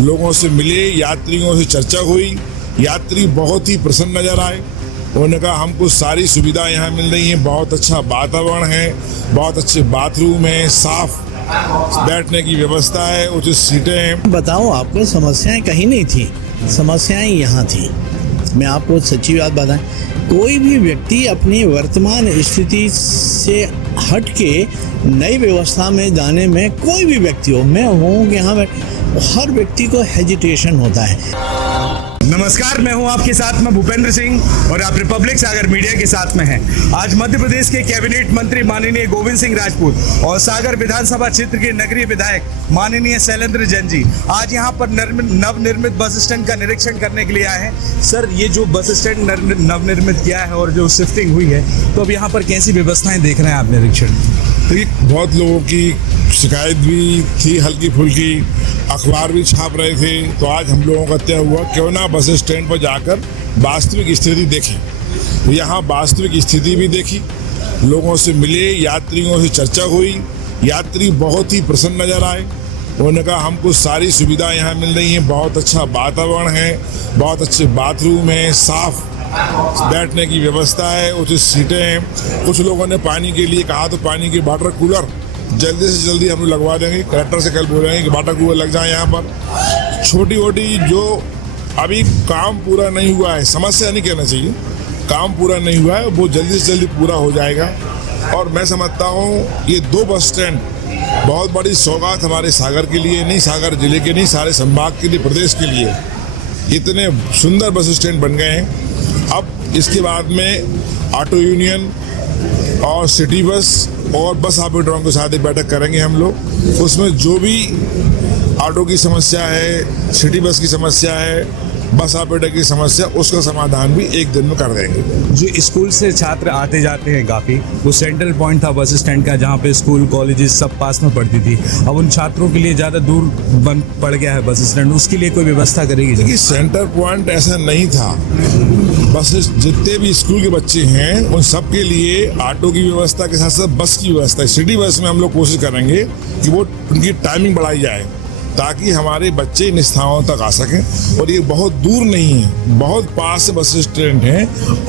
लोगों से मिले, यात्रियों से चर्चा हुई। यात्री बहुत ही प्रसन्न नजर आए। उन्होंने कहा हमको सारी सुविधा यहाँ मिल रही है, बहुत अच्छा वातावरण है, बहुत अच्छे बाथरूम है, साफ बैठने की व्यवस्था है, उचित सीटें हैं। बताओ, आपको समस्याएं कहीं नहीं थी, समस्याएं यहाँ थी। मैं आपको सच्ची बात बताएं, कोई भी व्यक्ति अपनी वर्तमान स्थिति से हट के नई व्यवस्था में जाने में, कोई भी व्यक्ति हो, मैं हूँ कि यहाँ हर व्यक्ति को हेजिटेशन होता है। नमस्कार, मैं हूं आपके साथ में भूपेंद्र सिंह और आप रिपब्लिक सागर मीडिया के साथ में हैं। आज मध्य प्रदेश के कैबिनेट मंत्री माननीय गोविंद सिंह राजपूत और सागर विधानसभा क्षेत्र के नगरीय विधायक माननीय शैलेंद्र जैन जी आज यहां पर नवनिर्मित बस स्टैंड का निरीक्षण करने के लिए आए हैं। सर, ये जो बस स्टैंड नवनिर्मित किया है और जो शिफ्टिंग हुई है, तो अब यहाँ पर कैसी व्यवस्थाएं देख रहे हैं आप निरीक्षण? बहुत लोगों की शिकायत भी थी, हल्की फुल्की, अखबार भी छाप रहे थे। तो आज हम लोगों का तय हुआ क्यों ना बस स्टैंड पर जाकर वास्तविक स्थिति देखें। तो यहाँ वास्तविक स्थिति भी देखी, लोगों से मिले, यात्रियों से चर्चा हुई। यात्री बहुत ही प्रसन्न नजर आए। उन्होंने कहा हमको सारी सुविधा यहाँ मिल रही है, बहुत अच्छा वातावरण है, बहुत अच्छे बाथरूम है, साफ बैठने की व्यवस्था है, उचित सीटें हैं। कुछ लोगों ने पानी के लिए कहा तो पानी के वाटर कूलर जल्दी से जल्दी हम लोग लगवा देंगे। कलेक्टर से कल बोल रहे हैं कि वाटर कूलर लग जाए यहाँ पर। छोटी मोटी जो अभी काम पूरा नहीं हुआ है, समस्या नहीं कहना चाहिए, काम पूरा नहीं हुआ है, वो जल्दी से जल्दी पूरा हो जाएगा। और मैं समझता हूँ ये 2 बस स्टैंड बहुत बड़ी सौगात हमारे सागर के लिए, नहीं सागर जिले के, नहीं सारे संभाग के लिए, प्रदेश के लिए। इतने सुंदर बस स्टैंड बन गए हैं। अब इसके बाद में ऑटो यूनियन और सिटी बस और बस ऑपरेटरों के साथ एक बैठक करेंगे हम लोग। उसमें जो भी ऑटो की समस्या है, सिटी बस की समस्या है, बस ऑपरेटर की समस्या, उसका समाधान भी एक दिन में कर देंगे। जो स्कूल से छात्र आते जाते हैं काफ़ी, वो सेंट्रल पॉइंट था बस स्टैंड का, जहाँ पे स्कूल कॉलेजेस सब पास में पड़ती थी। अब उन छात्रों के लिए ज़्यादा दूर बन पड़ गया है बस स्टैंड, उसके लिए कोई व्यवस्था करेगी? देखिए, सेंटर पॉइंट ऐसा नहीं था। बस जितने भी स्कूल के बच्चे हैं उन सब के लिए ऑटो की व्यवस्था के साथ साथ बस की व्यवस्था है। सिटी बस में हम लोग कोशिश करेंगे कि वो उनकी टाइमिंग बढ़ाई जाए ताकि हमारे बच्चे इन स्थानों तक आ सकें। और ये बहुत दूर नहीं है, बहुत पास से बस स्टैंड है।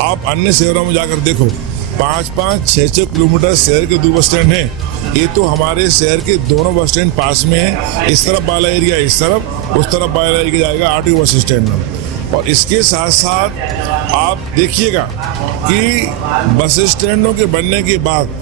आप अन्य शहरों में जाकर देखो, 5-5, 6-6 किलोमीटर शहर के 2 बस स्टैंड हैं। ये तो हमारे शहर के दोनों बस स्टैंड पास में है। इस तरफ वाला एरिया इस तरफ, उस तरफ वाला एरिया जाएगा ऑटो बस स्टैंड में। और इसके साथ साथ आप देखिएगा कि बस स्टैंडों के बनने के बाद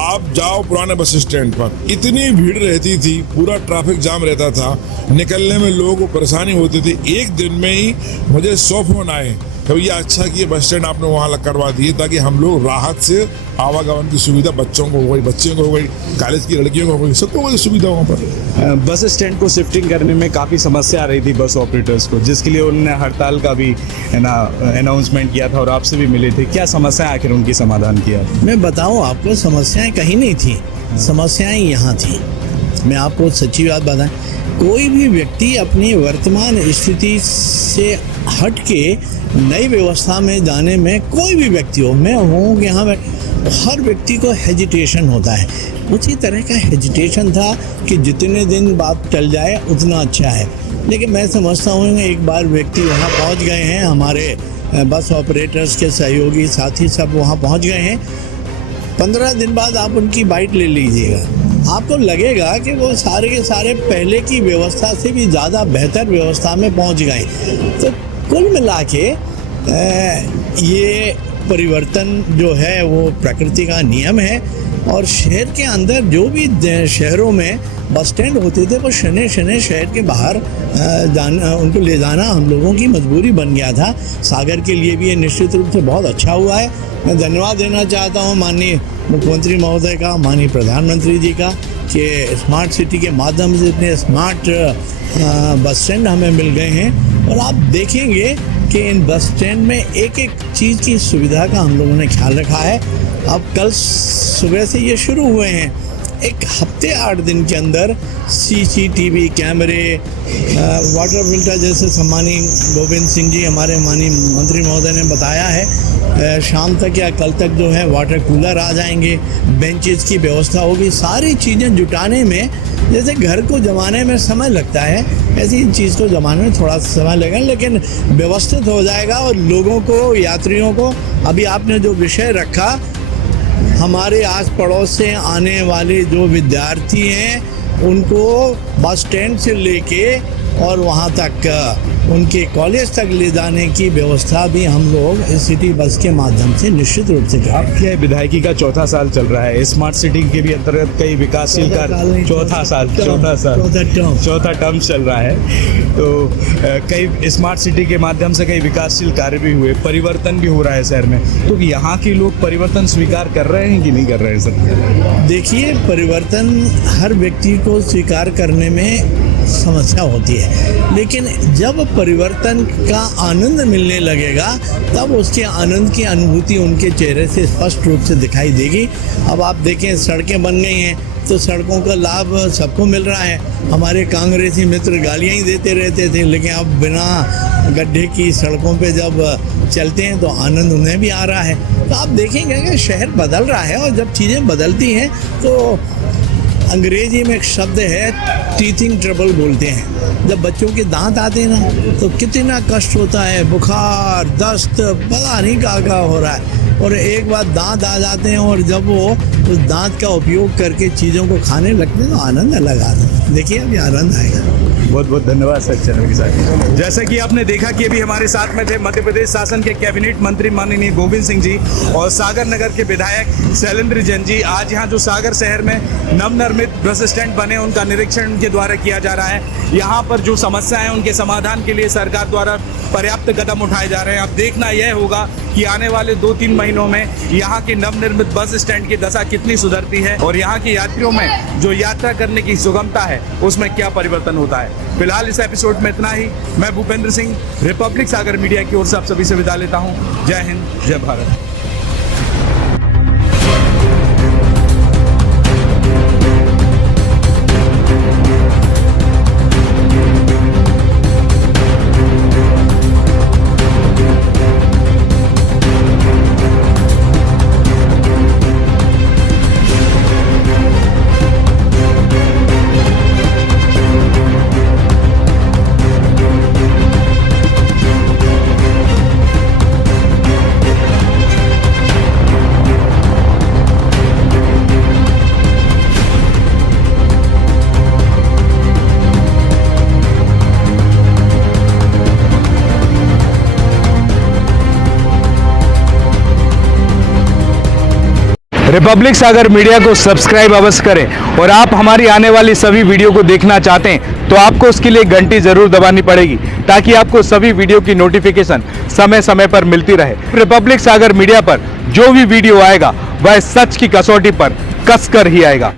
आप जाओ पुराने बस स्टैंड पर, इतनी भीड़ रहती थी, पूरा ट्रैफिक जाम रहता था, निकलने में लोगों को परेशानी होती थी। एक दिन में ही मुझे 100 फोन आए कि भैया अच्छा कि ये बस स्टैंड आपने वहाँ करवा दिए ताकि हम लोग राहत से आवागमन की सुविधा बच्चों को हो गई, बच्चों को हो गई, कॉलेज की लड़कियों को हो गई, सबको कोई सुविधा वहाँ पर। बस स्टैंड को शिफ्टिंग करने में काफ़ी समस्या आ रही थी बस ऑपरेटर्स को, जिसके लिए उन्होंने हड़ताल का भी अनाउंसमेंट किया था और आपसे भी मिले थे। क्या समस्या आखिर उनकी समाधान किया? मैं बताऊं आपको, समस्याएं कहीं नहीं थी, समस्याएं यहाँ थी। मैं आपको सच्ची बात बताएं, कोई भी व्यक्ति अपनी वर्तमान स्थिति से हट के नई व्यवस्था में जाने में, कोई भी व्यक्ति हो, मैं हूँ कि यहाँ हर व्यक्ति को हेजिटेशन होता है। उसी तरह का हेजिटेशन था कि जितने दिन बात टल जाए उतना अच्छा है। लेकिन मैं समझता हूँ एक बार व्यक्ति वहाँ पहुँच गए हैं, हमारे बस ऑपरेटर्स के सहयोगी साथी सब वहाँ पहुँच गए हैं। 15 दिन बाद आप उनकी बाइट ले लीजिएगा, आपको लगेगा कि वो सारे के सारे पहले की व्यवस्था से भी ज़्यादा बेहतर व्यवस्था में पहुँच गए। तो कुल मिला के ये परिवर्तन जो है वो प्रकृति का नियम है। और शहर के अंदर जो भी शहरों में बस स्टैंड होते थे वो शने शहर के बाहर उनको ले जाना हम लोगों की मजबूरी बन गया था। सागर के लिए भी ये निश्चित रूप से बहुत अच्छा हुआ है। मैं धन्यवाद देना चाहता हूँ माननीय मुख्यमंत्री महोदय का, माननीय प्रधानमंत्री जी का, कि स्मार्ट सिटी के माध्यम से इतने स्मार्ट बस स्टैंड हमें मिल गए हैं। और आप देखेंगे कि इन बस स्टैंड में एक एक चीज़ की सुविधा का हम लोगों ने ख्याल रखा है। अब कल सुबह से ये शुरू हुए हैं एक हफ्ते 8 दिन के अंदर CCTV कैमरे, वाटर फिल्टर, जैसे सम्मानीय गोविंद सिंह जी हमारे माननीय मंत्री महोदय ने बताया है, शाम तक या कल तक जो है वाटर कूलर आ जाएंगे, बेंचेस की व्यवस्था होगी। सारी चीज़ें जुटाने में, जैसे घर को जमाने में समय लगता है, ऐसी इन चीज़ को जमाने में थोड़ा समय लगेगा, लेकिन व्यवस्थित हो जाएगा। और लोगों को, यात्रियों को, अभी आपने जो विषय रखा, हमारे आस पड़ोस से आने वाले जो विद्यार्थी हैं उनको बस स्टैंड से लेके और वहाँ तक उनके कॉलेज तक ले जाने की व्यवस्था भी हम लोग सिटी बस के माध्यम से निश्चित रूप से करें। आपके विधायकी का चौथा साल चल रहा है, स्मार्ट सिटी के भी अंतर्गत कई विकासशील कार्य, चौथा टर्म चल रहा है, तो कई स्मार्ट सिटी के माध्यम से कई विकासशील कार्य भी हुए, परिवर्तन भी हो रहा है शहर में। तो यहाँ के लोग परिवर्तन स्वीकार कर रहे हैं कि नहीं कर रहे हैं सर? देखिए, परिवर्तन हर व्यक्ति को स्वीकार करने में समस्या होती है, लेकिन जब परिवर्तन का आनंद मिलने लगेगा तब उसके आनंद की अनुभूति उनके चेहरे से स्पष्ट रूप से दिखाई देगी। अब आप देखें, सड़कें बन गई हैं तो सड़कों का लाभ सबको मिल रहा है। हमारे कांग्रेसी मित्र गालियां ही देते रहते थे, लेकिन अब बिना गड्ढे की सड़कों पे जब चलते हैं तो आनंद उन्हें भी आ रहा है। तो आप देखेंगे कि शहर बदल रहा है, और जब चीज़ें बदलती हैं तो अंग्रेजी में एक शब्द है, टीथिंग ट्रबल बोलते हैं। जब बच्चों के दांत आते हैं ना तो कितना कष्ट होता है, बुखार, दस्त, पता नहीं क्या हो रहा है, और एक बार दांत आ जाते हैं और जब वो उस दांत का उपयोग करके चीज़ों को खाने लगते हैं तो आनंद अलग आता है। देखिए, अभी आनंद आएगा। बहुत बहुत धन्यवाद सर चैनल के साथ। जैसा कि आपने देखा कि अभी हमारे साथ में थे मध्य प्रदेश शासन के कैबिनेट मंत्री माननीय गोविंद सिंह जी और सागर नगर के विधायक शैलेंद्र जैन जी। आज यहाँ जो सागर शहर में नवनिर्मित बस स्टैंड बने उनका निरीक्षण उनके द्वारा किया जा रहा है। यहाँ पर जो समस्याएं हैं उनके समाधान के लिए सरकार द्वारा पर्याप्त कदम उठाए जा रहे हैं। अब देखना यह होगा कि आने वाले 2-3 महीनों में यहाँ के नवनिर्मित बस स्टैंड की दशा कितनी सुधरती है और यहाँ के यात्रियों में जो यात्रा करने की सुगमता है उसमें क्या परिवर्तन होता है। फिलहाल इस एपिसोड में इतना ही। मैं भूपेंद्र सिंह, रिपब्लिक सागर मीडिया की ओर से आप सभी से विदा लेता हूँ। जय हिंद, जय भारत। रिपब्लिक सागर मीडिया को सब्सक्राइब अवश्य करें, और आप हमारी आने वाली सभी वीडियो को देखना चाहते हैं तो आपको उसके लिए घंटी जरूर दबानी पड़ेगी, ताकि आपको सभी वीडियो की नोटिफिकेशन समय समय पर मिलती रहे। रिपब्लिक सागर मीडिया पर जो भी वीडियो आएगा वह सच की कसौटी पर कसकर ही आएगा।